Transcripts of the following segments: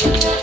Thank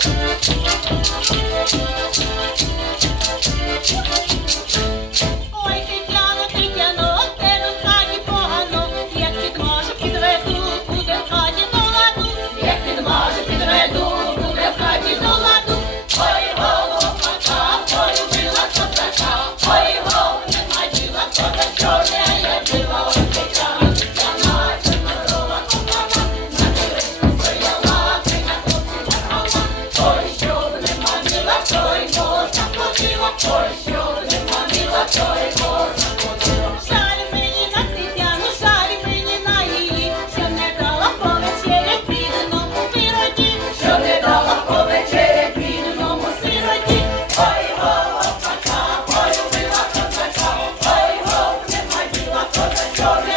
gloria.